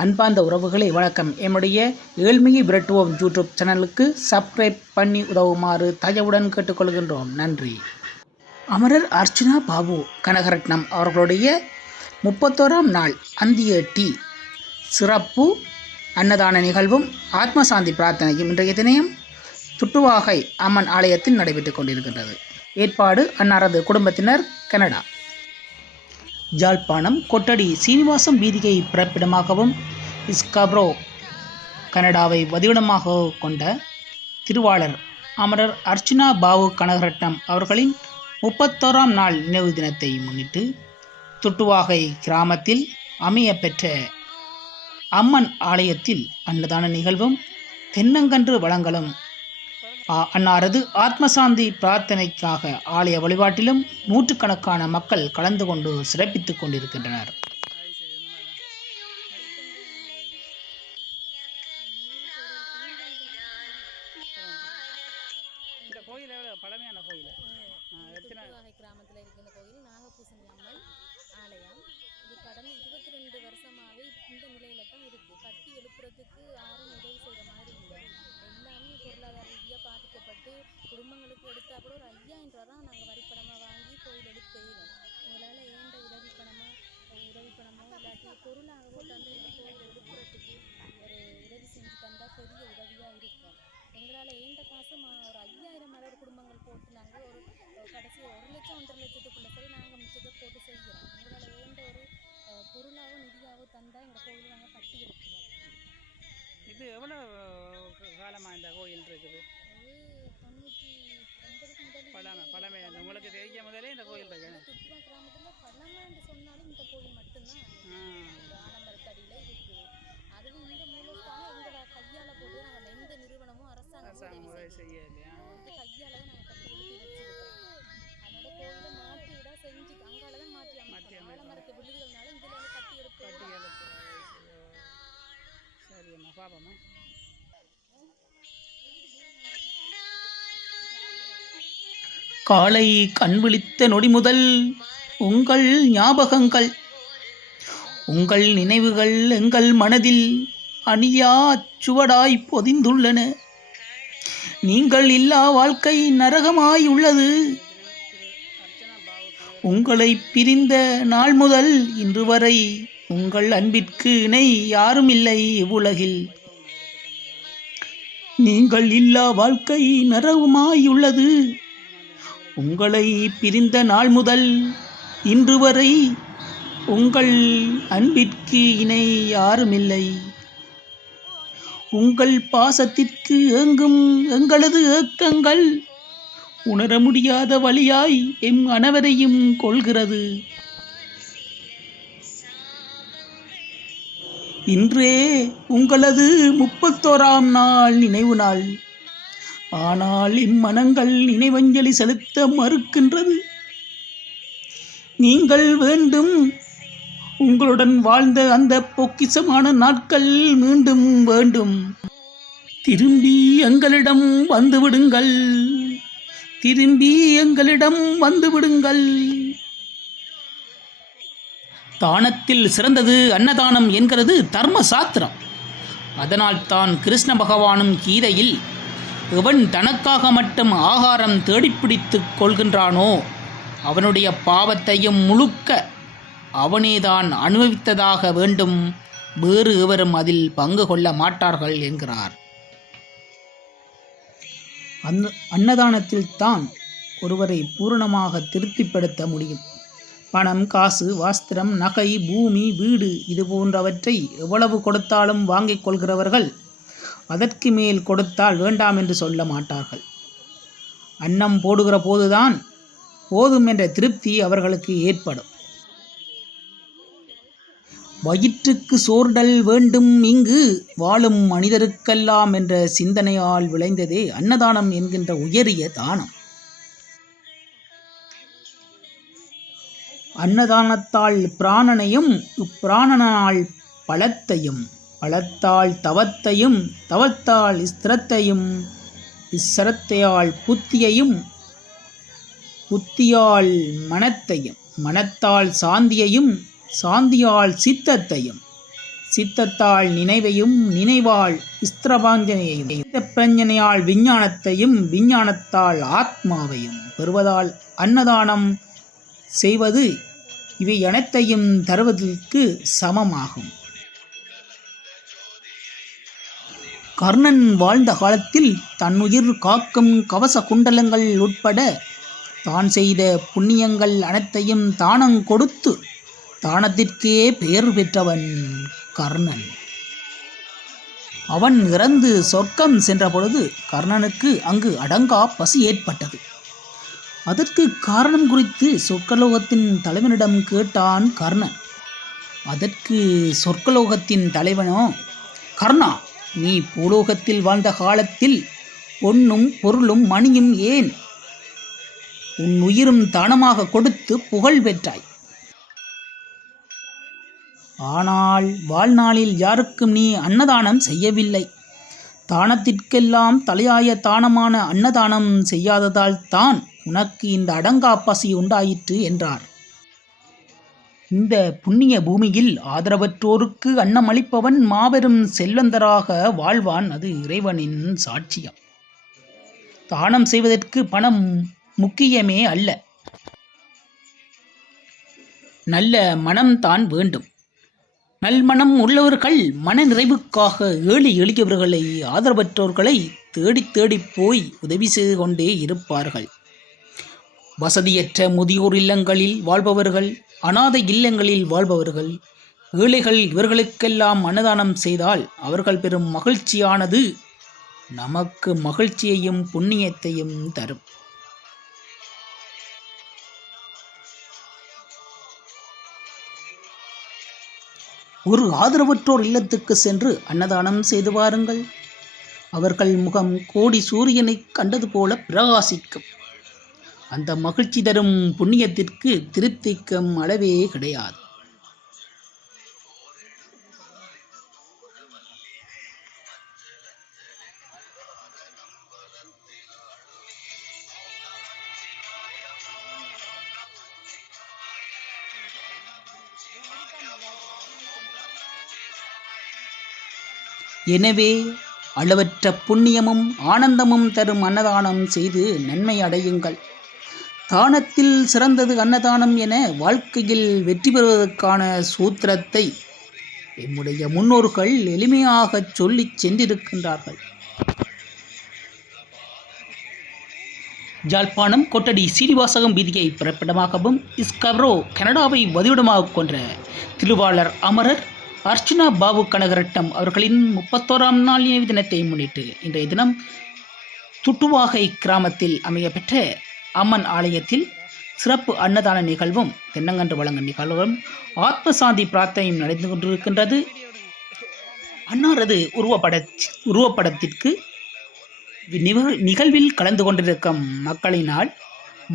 அன்பார்ந்த உறவுகளை வணக்கம். என்னுடைய ஏழ்மையை விரட்டுவோம் யூடியூப் சேனலுக்கு சப்ஸ்கிரைப் பண்ணி உதவுமாறு தயவுடன் கேட்டுக்கொள்கின்றோம். நன்றி. அமரர் அர்ச்சனா பாபு கனகரட்னம் அவர்களுடைய முப்பத்தோராம் நாள் அந்திய டி. சிறப்பு அன்னதான நிகழ்வும் ஆத்மசாந்தி பிரார்த்தனையும் இன்றைய தினயம் துட்டுவாகை அம்மன் ஆலயத்தில் நடைபெற்றுக் கொண்டிருக்கின்றது. ஏற்பாடு அன்னாரது குடும்பத்தினர் கனடா. ஜாழ்ப்பாணம் கொட்டடி சீனிவாசம் வீதியை பிறப்பிடமாகவும் இஸ்காப்ரோ கனடாவை வதிவிடமாக கொண்ட திருவாளர் அமரர் அர்ச்சனா பாபு கனகரட்னம் அவர்களின் முப்பத்தோராம் நாள் நினைவு தினத்தை முன்னிட்டு துட்டுவாகை கிராமத்தில் அமைய பெற்ற அம்மன் ஆலயத்தில் அன்னதான நிகழ்வும் தென்னங்கன்று வளங்களும் அன்னாரது ஆத்மசாந்தி பிரார்த்தனைக்காக ஆலய வழிபாட்டிலும் நூற்றுக்கணக்கான மக்கள் கலந்து கொண்டு சிறப்பித்துக் கொண்டிருக்கின்றனர். இந்த நிலையில தான் இருக்கு. கட்டி எழுப்புறதுக்கு யாரும் உதவி செய்கிற மாதிரி இல்லை. எல்லாமே பொருளாதார ரீதியாக பாதிக்கப்பட்டு குடும்பங்களுக்கு எடுத்தா கூட ஒரு ஐயாயிரம் ரூபா தான் நாங்கள் வரிப்பணமாக வாங்கி கோயில் எடுத்து செய்கிறோம் உங்களால் ஏண்ட உதவி பணமோ உதவி பணமோ இல்லாட்டி பொருளாகவோ தந்து இந்த கோயில் எடுக்கிறதுக்கு ஒரு உதவி செஞ்சு தந்தால் பெரிய உதவியாக இருக்கும். எங்களால் ஏண்ட காசு மா- ஒரு ஐயாயிரம் மலர் குடும்பங்கள் போட்டு நாங்கள் ஒரு ஒரு கடைசி ஒரு லட்சம் ஒன்றரை லட்சத்துக்குள்ள சரி நாங்கள் மிச்சத்தை போட்டு செய்கிறோம். எங்களால் ஏண்ட ஒரு அஹ், பொருளாவோ நிதியாவோ தந்தால் எங்கள் கோயிலை நாங்கள் கட்டி இருப்போம் இது எவ்வளோ காலமாக இந்த கோயில் இருக்குது? தொண்ணூற்றி ஒன்பதுக்கு முதல் பழமை பழமை உங்களுக்கு தெரிஞ்ச முதலே இந்த கோயில் இருக்கு. துப்புவா கிராமத்தில் பழமான்னு சொன்னாலும் இந்த கோயில் மட்டும்தான். இந்த ஆலமரத்தடியில் இருக்குது அதுவும் இந்த மூலஸ்தானம் எங்களோட கையால் போட்டு நாங்கள் எந்த நிறுவனமும் அரசாங்கம் செய்ய கையால நாங்கள் சரி பாப்பம்மா காலை கண் விழித்த நொடி முதல் உங்கள் ஞாபகங்கள் உங்கள் நினைவுகள் எங்கள் மனதில் அணியா சுவடாய் பொதிந்துள்ளன. நீங்கள் இல்லா வாழ்க்கை நரகமாய் உள்ளது. உங்களை பிரிந்த நாள் முதல் இன்று வரை உங்கள் அன்பிற்கு இணை யாரும் இல்லை இவ்வுலகில். நீங்கள் இல்லா வாழ்க்கை நரவுமாயுள்ளது உங்களை பிரிந்த நாள் முதல் இன்று வரை உங்கள் அன்பிற்கு இணை யாருமில்லை. உங்கள் பாசத்திற்கு ஏங்கும் எங்களது ஏக்கங்கள் உணர முடியாத வழியாய் எம் அனைவரையும் கொள்கிறது. இன்றே உங்களது முப்பத்தோராம் நாள் நினைவு நாள். ஆனால் இம்மனங்கள் நினைவஞ்சலி செலுத்த மறுக்கின்றது. நீங்கள் வேண்டும் உங்களுடன் வாழ்ந்த அந்த பொக்கிஷமான நாட்கள் மீண்டும் வேண்டும். திரும்பி எங்களிடம் வந்துவிடுங்கள் திரும்பி எங்களிடம் வந்துவிடுங்கள் தானத்தில் சிறந்தது அன்னதானம் என்கிறது தர்ம சாத்திரம் அதனால் தான் கிருஷ்ண பகவானும் கீதையில் எவன் தனக்காக மட்டும் ஆகாரம் தேடிப்பிடித்துக் கொள்கின்றானோ அவனுடைய பாவத்தையும் முழுக்க அவனேதான் அனுபவித்ததாக வேண்டும். வேறு எவரும் அதில் பங்கு கொள்ள மாட்டார்கள் என்கிறார். அந் அன்னதானத்தில் தான் ஒருவரை பூரணமாக திருப்திப்படுத்த முடியும். பணம் காசு வாஸ்திரம் நகை பூமி வீடு இது போன்றவற்றை எவ்வளவு கொடுத்தாலும் வாங்கிக் கொள்கிறவர்கள் அதற்கு மேல் கொடுத்தால் வேண்டாம் என்று சொல்ல மாட்டார்கள். அன்னம் போடுகிற போதுதான் போதும் என்ற திருப்தி அவர்களுக்கு ஏற்படும். வயிற்றுக்கு சோர்டல் வேண்டும் இங்கு வாழும் மனிதருக்கெல்லாம் என்ற சிந்தனையால் விளைந்ததே அன்னதானம் என்கின்ற உயரிய தானம். அன்னதானத்தால் பிராணனையும் இப்பிராணனால் பலத்தையும் பலத்தால் தவத்தையும் தவத்தால் ஸ்திரத்தையும் இஸ்ரத்தையால் புத்தியையும் புத்தியால் மனத்தையும் மனத்தால் சாந்தியையும் சாந்தியால் சித்தத்தையும் சித்தத்தால் நினைவையும் நினைவால் இஸ்திரபாஞ்சனையையும் பிரஞ்சனையால் விஞ்ஞானத்தையும் விஞ்ஞானத்தால் ஆத்மாவையும் பெறுவதால் அன்னதானம் செய்வது இவை அனைத்தையும் தருவதற்கு சமமாகும். கர்ணன் வாழ்ந்த காலத்தில் தன்னுயிர் காக்கும் கவச குண்டலங்கள் உட்பட தான் செய்த புண்ணியங்கள் அனைத்தையும் தானம் கொடுத்து தானத்திற்கே பெயர் பெற்றவன் கர்ணன். அவன் இறந்து சொர்க்கம் சென்ற பொழுது கர்ணனுக்கு அங்கு அடங்கா பசி ஏற்பட்டது. அதற்கு காரணம் குறித்து சொர்க்கலோகத்தின் தலைவனிடம் கேட்டான் கர்ணன். அதற்கு சொர்க்கலோகத்தின் தலைவனோ கர்ணா நீ பூலோகத்தில் வாழ்ந்த காலத்தில் பொன்னும் பொருளும் மணியும் ஏன்? உன் உயிரும் தானமாக கொடுத்து புகழ் பெற்றாய். ஆனால் வாழ்நாளில் யாருக்கும் நீ அன்னதானம் செய்யவில்லை. தானத்திற்கெல்லாம் தலையாய தானமான அன்னதானம் செய்யாததால் தான் உனக்கு இந்த அடங்கா பசி உண்டாயிற்று என்றார். இந்த புண்ணிய பூமியில் ஆதரவற்றோருக்கு அன்னமளிப்பவன் மாபெரும் செல்வந்தராக வாழ்வான் அது இறைவனின் சாட்சியம். தானம் செய்வதற்கு பணம் முக்கியமே அல்ல. நல்ல மனம்தான் வேண்டும். நல்மனம் உள்ளவர்கள் மன நிறைவுக்காக ஏழை எளியவர்களை ஆதரவற்றோர்களை தேடி தேடி போய் உதவி செய்து கொண்டே இருப்பார்கள். வசதியற்ற முதியோர் இல்லங்களில் வாழ்பவர்கள் அனாதை இல்லங்களில் வாழ்பவர்கள் ஏழைகள் இவர்களுக்கெல்லாம் அன்னதானம் செய்தால் அவர்கள் பெறும் மகிழ்ச்சியானது நமக்கு மகிழ்ச்சியையும் புண்ணியத்தையும் தரும். ஒரு ஆதரவற்றோர் இல்லத்துக்கு சென்று அன்னதானம் செய்து வாருங்கள். அவர்கள் முகம் கோடி சூரியனை கண்டது போல பிரகாசிக்கும். அந்த மகிழ்ச்சி தரும் புண்ணியத்திற்கு திருப்திக்கும் அளவே கிடையாது. எனவே அளவற்ற புண்ணியமும் ஆனந்தமும் தரும் அன்னதானம் செய்து நன்மை அடையுங்கள். தானத்தில் சிறந்தது அன்னதானம் என வாழ்க்கையில் வெற்றி பெறுவதற்கான சூத்திரத்தை எம்முடைய முன்னோர்கள் எளிமையாகச் சொல்லிச் சென்றிருக்கின்றார்கள். ஜாழ்ப்பாணம் கொட்டடி சீனிவாசகம் வீதியை பிறப்பிடமாகவும் இஸ்கப்ரோ கனடாவை வதிவிடமாக கொன்ற திருவாளர் அமரர் அர்ச்சுனா பாபு கனகரட்டம் அவர்களின் முப்பத்தோராம் நாள் நினைவு தினத்தை முன்னிட்டு இன்றைய தினம் துட்டுவாகை கிராமத்தில் அமையப்பெற்ற அம்மன் ஆலயத்தில் சிறப்பு அன்னதான நிகழ்வும் தென்னங்கன்று வழங்கும் நிகழ்வும் ஆத்மசாந்தி பிரார்த்தனையும் நடந்து கொண்டிருக்கின்றது. அன்னாரது உருவப்பட உருவப்படத்திற்கு நிகழ்வில் கலந்து கொண்டிருக்கும் மக்களினால்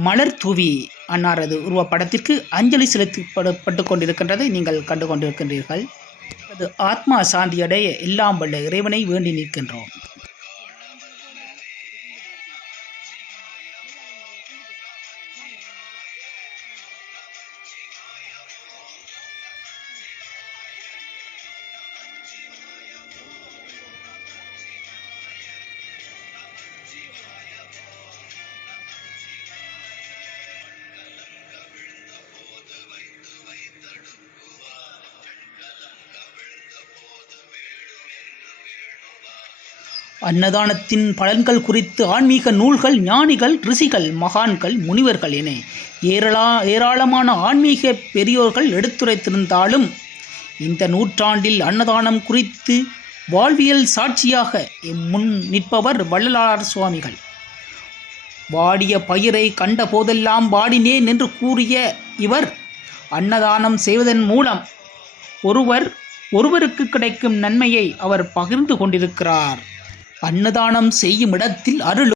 மலர் தூவி அன்னாரது உருவப்படத்திற்கு அஞ்சலி செலுத்தப்படப்பட்டு கொண்டிருக்கின்றதை நீங்கள் கண்டு கொண்டிருக்கின்றீர்கள். அது ஆத்மா சாந்தியடைய எல்லாம் வல்ல இறைவனை வேண்டி நிற்கின்றோம். அன்னதானத்தின் பலன்கள் குறித்து ஆன்மீக நூல்கள் ஞானிகள் ரிஷிகள் மகான்கள் முனிவர்கள் என ஏராளா ஏராளமான ஆன்மீக பெரியோர்கள் எடுத்துரைத்திருந்தாலும் இந்த நூற்றாண்டில் அன்னதானம் குறித்து வாழ்வியல் சாட்சியாக முன் நிற்பவர் வள்ளலார் சுவாமிகள். வாடிய பயிரை கண்ட போதெல்லாம் வாடினேன் என்று கூறிய இவர் அன்னதானம் செய்வதன் மூலம் ஒருவர் ஒருவருக்கு கிடைக்கும் நன்மையை அவர் பகிர்ந்து கொண்டிருக்கிறார். அன்னதானம் செய்யும் இடத்தில் அருள்